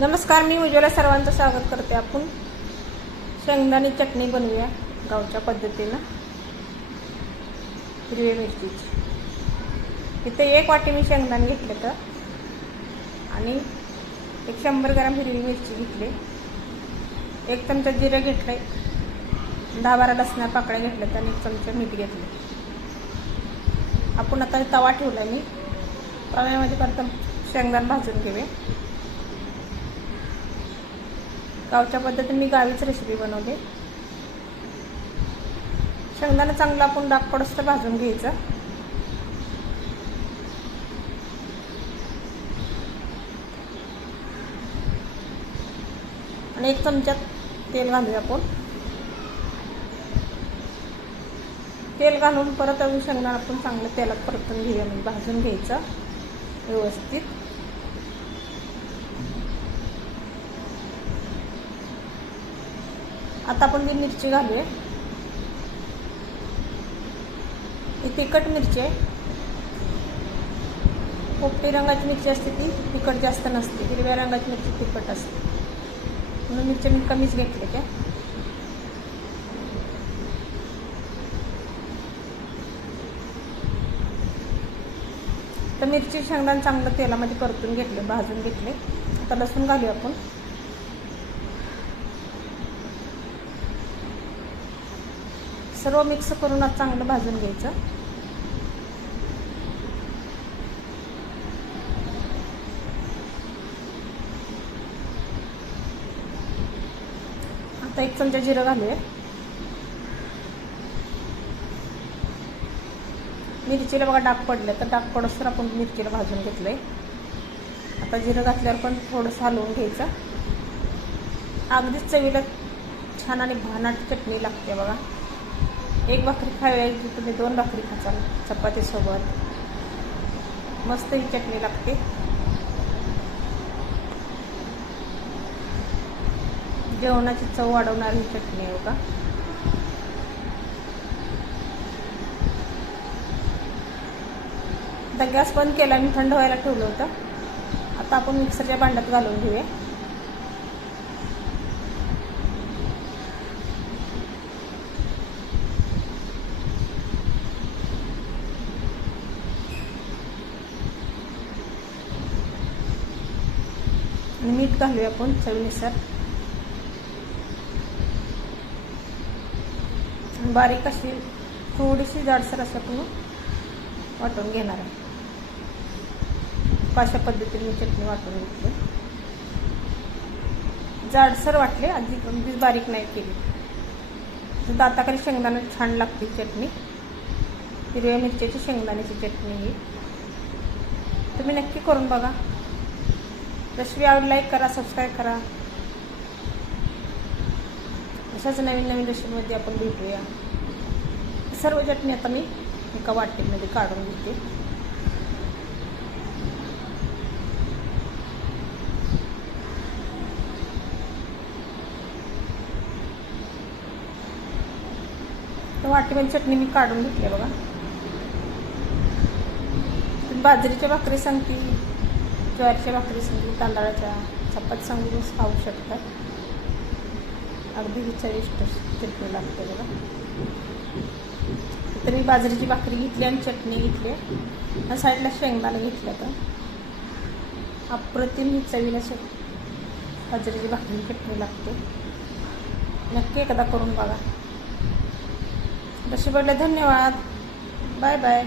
नमस्कार मी उज्ज्वला सर्वांचं स्वागत करते आपण. शेंगदाणे चटणी बनवूया गावच्या पद्धतीनं. हिरवी मिरचीची. इथे एक वाटी मी शेंगदाणे घेतले तर. आणि एक शंभर ग्राम हिरवी मिरची घेतली. एक चमचा जिरं घेतलं दहा बारा लसणा पाकळ्या घेतल्या आणि एक चमचा मीठ घेतलं आपण आता तवा ठेवला मी. तव्यामध्ये परत शेंगदाणे भाजून घेऊया. गावच्या पद्धतीने मी गावीच रेसिपी बनवली. शेंगदाणा चांगला आपण डाग पडस्त भाजून घ्यायचं. आणि एक चमच्यात तेल घालूया आपण. तेल घालून परत अजून शेंगदाणा आपण चांगलं तेलात परतून घेऊया म्हणजे भाजून घ्यायचं व्यवस्थित. आता आपण ती मिरची घालूया. ही तिखट मिरची आहे. पोपटी रंगाची मिरची असते ती तिखट जास्त नसते. हिरव्या रंगाची मिरची तिखट असते. म्हणून मिरची मी कमीच घेतले त्या. तर मिरची शेंगदाण चांगलं तेलामध्ये परतून घेतले भाजून घेतले. आता लसूण घालूया आपण. सर्व मिक्स करून आज चांगलं भाजून घ्यायचं. आता एक चमचा जिरं घालूया. मिरचीला बघा डाग पडले तर डाग पडसर आपण मिरचीला भाजून घेतलंय. आता जिरं घातल्यावर पण थोडंसं हलवून घ्यायचं. अगदीच चवीला छान आणि भानाट चटणी लागते बघा. एक भाकरी खायची तुम्ही दोन भाकरी खाचाल चपातीसोबत मस्त ही चटणी लागते. जेवणाची चव वाढवणारी ही चटणी आहे का आता गॅस बंद केला मी थंड व्हायला ठेवलं होतं. आता आपण मिक्सरच्या भांड्यात घालून घेऊया. आणि मीठ घालूया आपण चवीनुसार. बारीक अशी थोडीशी जाडसर असं आपण वाटून घेणार आहे. अशा पद्धतीने मी चटणी वाटून घेतली. जाडसर वाटले अधिक अगदीच बारीक नाही केली. दाताकडे दाताखाली छान लागते चटणी. हिरव्या मिरच्याची शेंगदाण्याची चटणी ही. तुम्ही नक्की करून बघा. रेसिपी आवड लाईक करा सबस्क्राईब करा. अशाच नवीन नवीन रेसिपीमध्ये आपण भेटूया. सर्व चटणी आता मी एका वाटीमध्ये काढून घेते. वाटीमध्ये चटणी मी काढून घेतली बघा. बाजरीच्या भाकरी सांगते. ज्वारीच्या भाकरी सांगते तांदळाच्या चपाती सांगून खाऊ शकतात. अगदी चविष्ट चटणी लागते बघा. तर मी बाजरीची भाकरी घेतली आणि चटणी घेतली. आणि साईडला शेंगदाणा घेतल्या तर अप्रतिम ही चवीला शे बाजरीची भाकरी चटणी लागते. नक्की एकदा करून बघा. तशी पडले धन्यवाद. Bye bye.